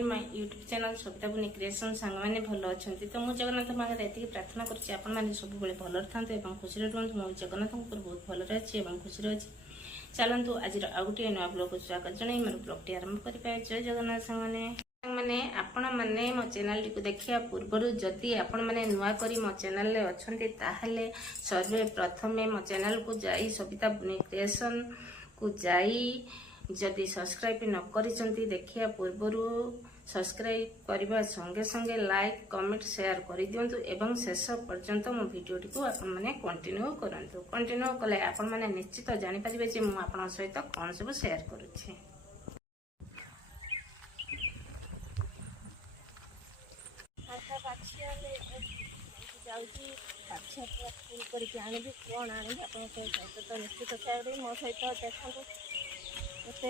In my YouTube channel Savita बुनी creation सांग मैंने भल अच्छा तो मुझे जगन्नाथ मागे ये प्रार्थना करुँच आपने सब भल था खुशी रुहतु मुझे जगन्नाथ बहुत भलि अच्छी खुशी अच्छी चलतु आज आउ गोटे नुआ ब्लॉग को स्वागत जन मोर ब्लॉग आरंभ करें। जय जगन्नाथ सांग मैंने आपण मैंने मो चैनल टी देखा पूर्वर जदि आपण मैंने नुआ करी मो चैनल अच्छा ताहले सर्वे प्रथमे मो चैनल को जाई सविता बुनी क्रिएशन को जाई जदि सब्सक्राइब न करिसंती देखिया पूर्वर सब्सक्राइब करने संगे संगे लाइक कमेंट शेयर कर दिंतु एवं शेष पर्यंत मो वीडियोटी को आपण मैंने कंटिन्यू करंतु। कंटिन्यू कले आपण मैंने निश्चित जानि परिबे जे मु आपण सहित कोन सब शेयर करूछि। निश्चित शेयर मो सहित देखो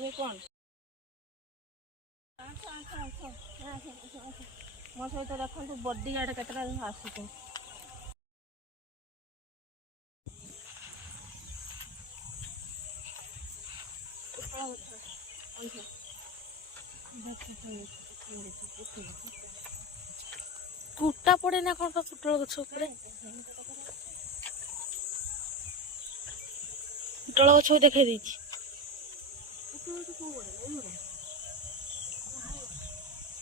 ये कौन मो सहित देखो बडी गार्ड केतटा आसुच कुटा पड़े ना कौन पुटल गछ पुटल गछ देखे देछि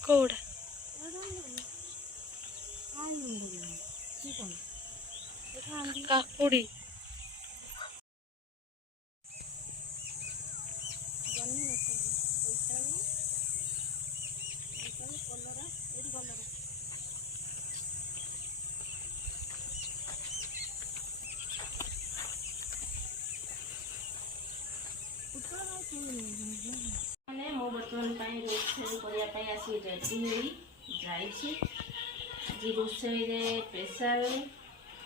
कोड़ा काकुड़ी मैंने मो बर्तमान रोषे करने आसी रेडी जाइए। आज रोषे स्पेशल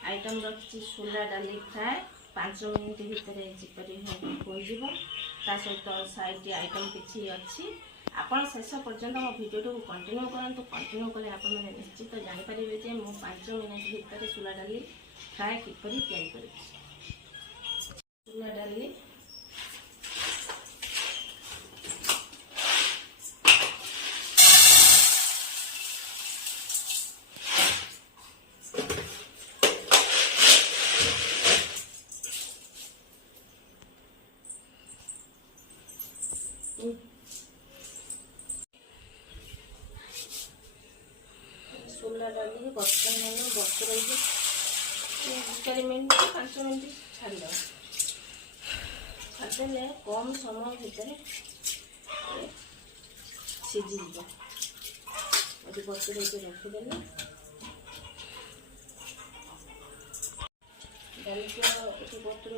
आइटम रखी सोला डाली फ्राए 5 मिनट भितर हो सहित साइड आइटम किसी अच्छी आपण शेष पर्यंत मो वीडियो को कंटिन्यू करंतु। कंटिन्यू कले आप निश्चित जानीपारे जे मु 5 मिनट भितर सोला डाली फ्राए किपरि तैयारी करी। सोला डाली सोला डाली बतर 4 मिनट 5 मिनट छाड़ छाड़देले कम समय भितर सीझी बतर रखीदे डाली को बतर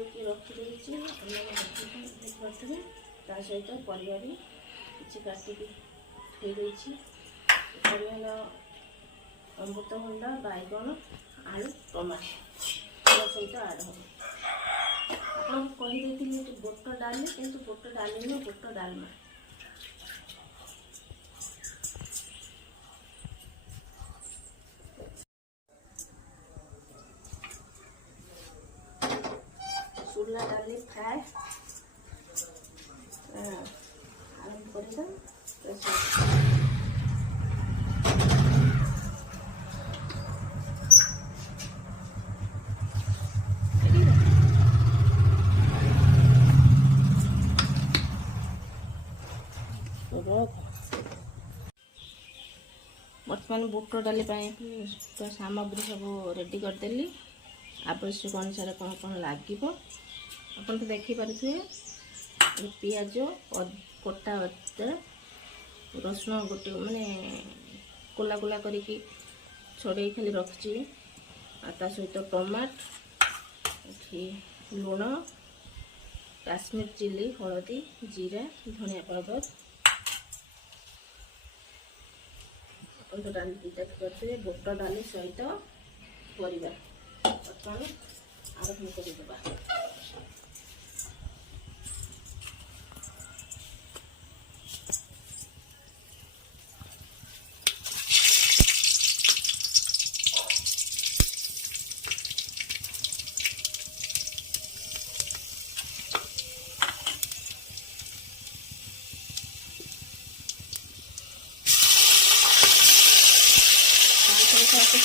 रखीदे ता सहित परिवा भी किसी काटिकी थी परिवा अमृतभंडा बैगन आलू टमाटो सहित आड हम आपको कहीदे बुट डाली किंतु बुट डाली नुह बुट डालमा सोला डाली फ्राए आरंभ कर बर्तमान बुट डाली तो सामग्री सब रेडी करदेली आवश्यक अनुसार कौन कौन लगे आप तो देखिपे पियाज कटा अदा रसुण गोटे माने कोला कोला करके छड़े खाली रखी सहित टमाटो लुण काश्मीर चिली हलदी जीरा धनिया पाउडर तो डाली देखिए बुट डाली सहित परिवा बर्तमान आरंभ करदेवा।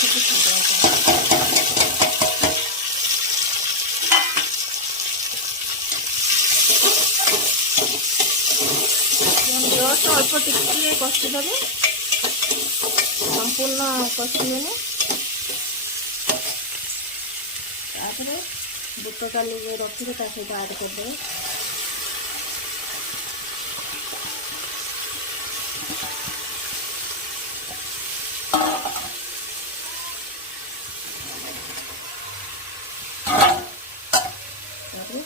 ଛୋଟ ଛୋଟ ଜଷ୍ଟ ଅଳ୍ପ ଟିକେ କଷିଦେବେ, ସମ୍ପୂର୍ଣ୍ଣ କଷିବେନି। ତାପରେ ବୁଟ ଡାଲି ଯେଉଁ ରଖିବେ ତା ସହିତ ଆଡ଼୍ କରିଦେବେ। ତାପରେ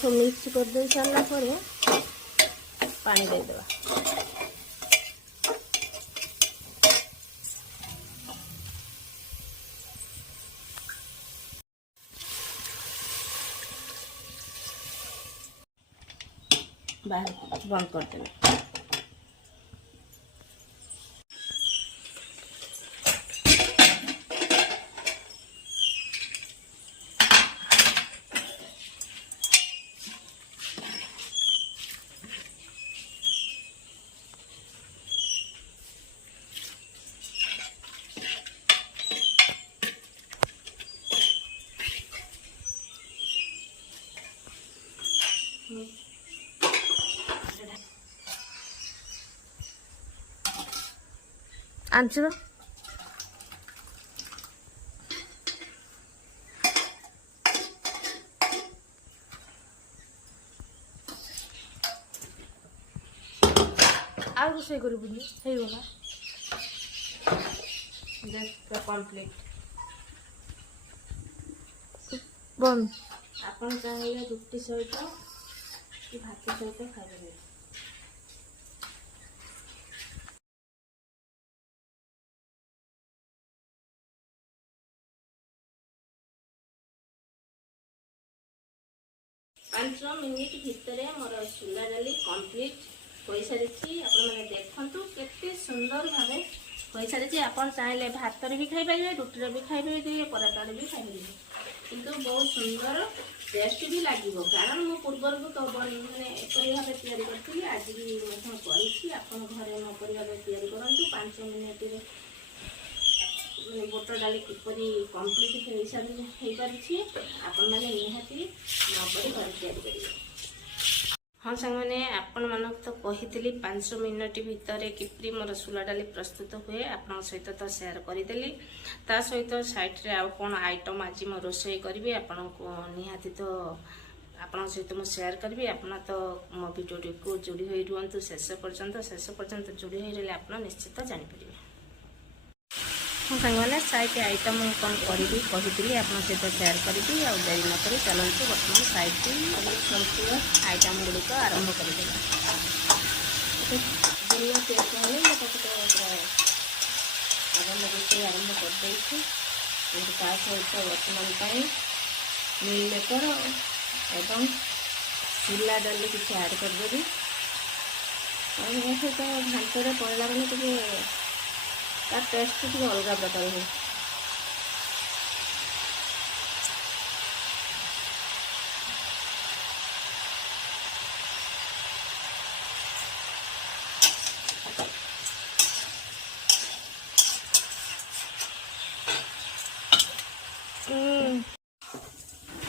ସବୁ ମିକ୍ସ କରିଦେଇ ସାରିଲା ପରେ ପାଣି ଦେଇଦେବା। ବନ୍ଦ କରିଦେବେ। ଆଣିଛୁ ଆଉ ରୋଷେଇ କରିବୁନି, ହେଇଗଲା କମ୍ପ୍ଲିଟ୍। ବନ୍ଦ। ଆପଣ ଚାହିଁଲେ ରୁଟି ସହିତ କି ଭାତ ସହିତ ଖାଇପାରିବେ। ପାଞ୍ଚ ମିନିଟ୍ ଭିତରେ ମୋର ଚୁଲା ଡାଲି କମ୍ପ୍ଲିଟ୍ ହୋଇସାରିଛି। ଆପଣମାନେ ଦେଖନ୍ତୁ କେତେ ସୁନ୍ଦର ଭାବେ ହୋଇସାରିଛି। ଆପଣ ଚାହିଁଲେ ଭାତରେ ବି ଖାଇପାରିବେ, ରୁଟିରେ ବି ଖାଇପାରିବେ, ପରଟାରେ ବି ଖାଇପାରିବେ, କିନ୍ତୁ ବହୁତ ସୁନ୍ଦର ଟେଷ୍ଟ ବି ଲାଗିବ। କାରଣ ମୁଁ ପୂର୍ବରୁ ତ ମାନେ ଏପରି ଭାବେ ତିଆରି କରିଥିଲି, ଆଜି ବି ମଧ୍ୟ କରିଛି। ଆପଣ ଘରେ ଏପରି ଭାବେ ତିଆରି କରନ୍ତୁ। 5 ମିନିଟ୍ରେ ମାନେ ବୁଟ ଡାଲି କିପରି କମ୍ପ୍ଲିଟ୍ ହେଇପାରିଛି ଆପଣମାନେ ନିହାତି ନପରି ଘରେ ତିଆରି କରିବେ। ହଁ ସାଙ୍ଗମାନେ, ଆପଣମାନଙ୍କୁ ତ କହିଥିଲି 5 ମିନିଟ୍ ଭିତରେ କିପରି ମୋର ସୋଲା ଡାଲି ପ୍ରସ୍ତୁତ ହୁଏ, ଆପଣଙ୍କ ସହିତ ତ ସେୟାର କରିଦେଲି। ତା ସହିତ ସାଇଡ଼୍ରେ ଆଉ କ'ଣ ଆଇଟମ୍ ଆଜି ମୁଁ ରୋଷେଇ କରିବି ଆପଣଙ୍କୁ ନିହାତି ତ ଆପଣଙ୍କ ସହିତ ମୁଁ ସେୟାର କରିବି। ଆପଣ ତ ମୋ ଭିଡ଼ିଓଟିକୁ ଯୋଡ଼ି ହୋଇ ରୁହନ୍ତୁ ଶେଷ ପର୍ଯ୍ୟନ୍ତ ଯୋଡ଼ି ହୋଇ ରହିଲେ ଆପଣ ନିଶ୍ଚିତ ଜାଣିପାରିବେ। ହଁ ସାଙ୍ଗମାନେ, ସାଇଟ୍ ଆଇଟମ୍ ମୁଁ କ'ଣ କରିବି କହିଥିଲି ଆପଣଙ୍କ ସହିତ ସେୟାର କରିବି। ଆଉ ଡେରି ନକରି ଚାଲନ୍ତୁ ବର୍ତ୍ତମାନ ସାଇଟ୍ ସମ୍ପୂର୍ଣ୍ଣ ଆଇଟମ୍ ଗୁଡ଼ିକ ଆରମ୍ଭ କରିଦେବା। ଦିନ ତିଆରି ହେଲେ ମୁଁ ତାକୁ ଆରମ୍ଭ ରୋଷେଇ ଆରମ୍ଭ କରିଦେଇଛି। କିନ୍ତୁ ତା ସହିତ ବର୍ତ୍ତମାନ ପାଇଁ ମିଲ୍ ମେକର୍ ଏବଂ ସୋଲା ଡାଲି କିଛି ଆଡ଼୍ କରିଦେବି। ଆଉ ମୋ ସହିତ ଘାଣ୍ଟରେ ପଡ଼ିଲା ମାନେ ଟିକେ ତା ଟେଷ୍ଟ ଟିକେ ଅଲଗା ପ୍ରକାର ହୁଏ।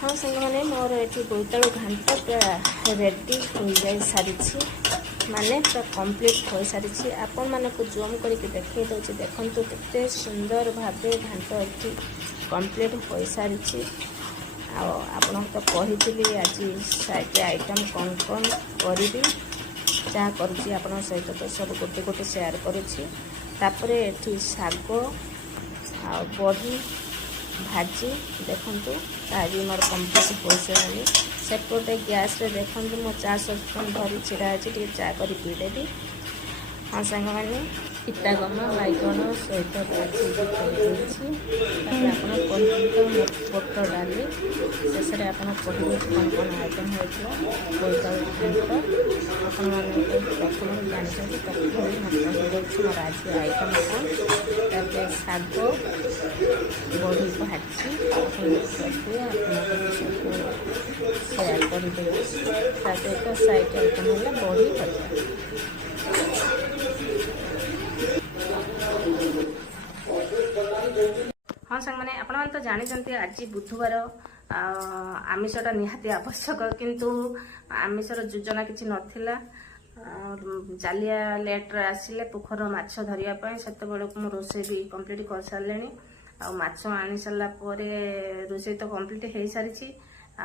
ହଁ ସାଙ୍ଗମାନେ, ମୋର ଏଠି ବୋଇତାଳୁ ଘାଣ୍ଟ ପୁରା ରେଡ଼ି ହୋଇଯାଇ ସାରିଛି, ମାନେ ପୁରା କମ୍ପ୍ଲିଟ୍ ହୋଇସାରିଛି। ଆପଣମାନଙ୍କୁ ଜୁମ୍ କରିକି ଦେଖାଇ ଦେଉଛି, ଦେଖନ୍ତୁ କେତେ ସୁନ୍ଦର ଭାବେ ଘାଣ୍ଟ ଏଠି କମ୍ପ୍ଲିଟ୍ ହୋଇସାରିଛି। ଆଉ ଆପଣଙ୍କୁ ତ କହିଥିଲି ଆଜି ସାଇଡ଼୍ରେ ଆଇଟମ୍ କ'ଣ କରିବି, ଯାହା କରୁଛି ଆପଣଙ୍କ ସହିତ ତ ସବୁ ଗୋଟେ ଗୋଟେ ସେୟାର କରୁଛି। ତାପରେ ଏଠି ଶାଗ ଆଉ ବଢ଼ି ଭାଜି ଦେଖନ୍ତୁ ତା ବି ମୋର କମ୍ପ୍ଲିଟ୍ ହୋଇସାରିଲାଣି। ସେପଟେ ଗ୍ୟାସ୍ରେ ଦେଖନ୍ତୁ ମୁଁ ଚା ସସ୍ପେନ୍ ଧରି ଛିଡ଼ା ଅଛି, ଟିକେ ଚା କରି ପିଇଦେବି। ହଁ ସାଙ୍ଗମାନେ, ପିତା ଗମ ବାଇଗଣ ସହିତ ଭାଜି ଦେଇଛି। ତାପରେ ଆପଣ କହିଥିଲେ ତ ବୁଟ ଡାଲି, ଶେଷରେ ଆପଣ କହିବେ କ'ଣ କ'ଣ ଆଇଟମ୍ ହୋଇଥିଲା। ବୋଇତାଳୁ ଘାଣ୍ଟ ଆପଣମାନେ ପ୍ରଥମେ ଜାଣିଛନ୍ତି, ତଥାପି ମୁଁ କହିଦେଉଛି ମୋର ଆଜି ଆଇଟମ୍ କ'ଣ। ତାପରେ ଶାଗ ବଢ଼ି ଭାଜି ଆପଣଙ୍କୁ ସବୁ ସେୟାର ବଡ଼ି ଦେବି। ତା ସହିତ ସାଇଡ଼୍ ଆଇଟମ୍ ହେଲା ବଡ଼ି ଭଜା। ହଁ ସାଙ୍ଗମାନେ, ଆପଣମାନେ ତ ଜାଣିଛନ୍ତି ଆଜି ବୁଧବାର, ଆମିଷଟା ନିହାତି ଆବଶ୍ୟକ, କିନ୍ତୁ ଆମିଷର ଯୋଜନା କିଛି ନଥିଲା। ଜାଲିଆ ଲେଟ୍ରେ ଆସିଲେ ପୋଖର ମାଛ ଧରିବା ପାଇଁ, ସେତେବେଳକୁ ମୁଁ ରୋଷେଇ ବି କମ୍ପ୍ଲିଟ୍ କରିସାରିଲିଣି। ଆଉ ମାଛ ଆଣି ସାରିଲା ପରେ ରୋଷେଇ ତ କମ୍ପ୍ଲିଟ୍ ହେଇସାରିଛି।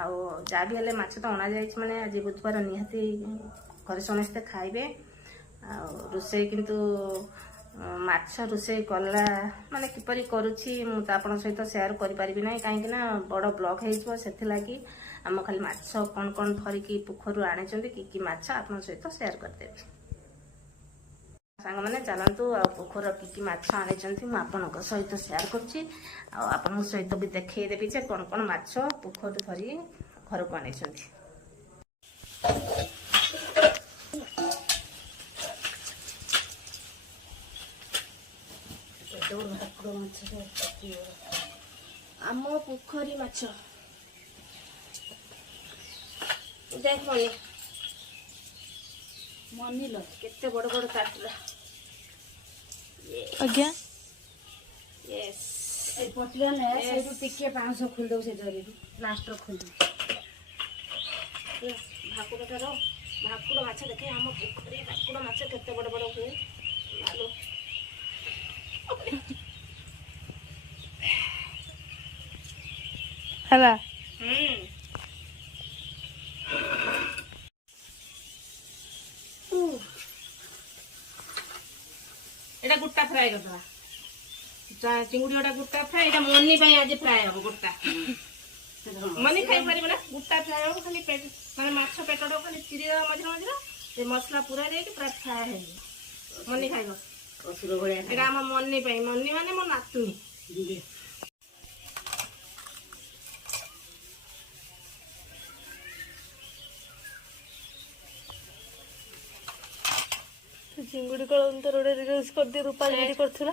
ଆଉ ଯାହା ବି ହେଲେ ମାଛ ତ ଅଣାଯାଇଛି ମାନେ ଆଜି ବୁଧବାର ନିହାତି ଘରେ ସମସ୍ତେ ଖାଇବେ। ଆଉ ରୋଷେଇ କିନ୍ତୁ ମାଛ ରୋଷେଇ କଲା ମାନେ କିପରି କରୁଛି ମୁଁ ତ ଆପଣଙ୍କ ସହିତ ସେୟାର କରିପାରିବି ନାହିଁ, କାହିଁକି ନା ବଡ଼ ବ୍ଲଗ୍ ହେଇଯିବ। ସେଥିଲାଗି ଆମ ଖାଲି ମାଛ କ'ଣ କ'ଣ ଧରିକି ପୋଖରରୁ ଆଣିଛନ୍ତି, କି ମାଛ ଆପଣଙ୍କ ସହିତ ସେୟାର କରିଦେବି। ସାଙ୍ଗମାନେ ଚାଲନ୍ତୁ, ଆଉ ପୋଖର କି ମାଛ ଆଣିଛନ୍ତି ମୁଁ ଆପଣଙ୍କ ସହିତ ସେୟାର କରୁଛି। ଆଉ ଆପଣଙ୍କ ସହିତ ବି ଦେଖେଇଦେବି ଯେ କ'ଣ କ'ଣ ମାଛ ପୋଖରରୁ ଧରି ଘରକୁ ଆଣିଛନ୍ତି। ଆମ ପୋଖରୀ ମାଛ ଦେଖ ମନିଲ କେତେ ବଡ଼ ବଡ଼ କାଟୁରା। ଆଜ୍ଞା ପଟିଲା ନାହିଁ, ସେଇଠୁ ଟିକେ ପାଉଁଶ ଖୋଲିଦେବୁ, ସେ ଜରିରୁ ଲାଷ୍ଟର ଖୋଲିଦେବୁ। ଭାକୁର ମାଛ ଦେଖେ, ଆମ ପୋଖରୀ ଭାକୁର ମାଛ କେତେ ବଡ଼ ବଡ଼ ହୁଏ। ହେଲା এটা গুট্টা ফ্রাই করবা। চিংড়ি ওটা গুট্টা ফ্রাই, এটা মনি পাই আজ ফ্রাই হব। গুট্টা মনি খাই পারিবে না, গুট্টা ফ্রাই হব। খালি মানে মাছ পেটটা খালি চিরি দেওয়া মঝিরে মঝিরে, ସେ ମସଲା ପୁରା ଦେଇକି ପୁରା ଫ୍ରାଏ ହେଇଯିବ। ମନି ଖାଇବ ଏଇଟା ଆମ ମନି ପାଇଁ। ମନି ମାନେ ମୋ ନାତୁଣୀ। ଚିଙ୍ଗୁଡ଼ି କଳମ ତୋର ଗୋଟେ ରିଲ୍ସ କରିଦିଏ, ରୂପାଲି ଦିଦି କରୁଥିଲା।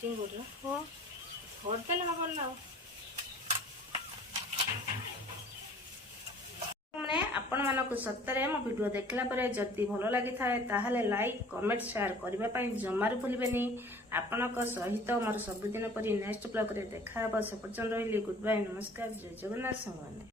ଚିଙ୍ଗୁଡ଼ି ହଁ କରିଦେଲେ ହବନି ନା। ମାନେ ଆପଣମାନଙ୍କୁ ସତରେ ମୋ ଭିଡ଼ିଓ ଦେଖିଲା ପରେ ଯଦି ଭଲ ଲାଗିଥାଏ ତାହେଲେ ଲାଇକ୍, କମେଣ୍ଟ, ସେୟାର କରିବା ପାଇଁ ଜମାରୁ ଭୁଲିବେନି। ଆପଣଙ୍କ ସହିତ ମୋର ସବୁଦିନ ପରି ନେକ୍ସଟ ବ୍ଲଗରେ ଦେଖା ହେବ। ସେ ପର୍ଯ୍ୟନ୍ତ ରହିଲି ଗୁଡ୍ ବାଇ, ନମସ୍କାର, ଜୟ ଜଗନ୍ନାଥ ସାଙ୍ଗମାନେ।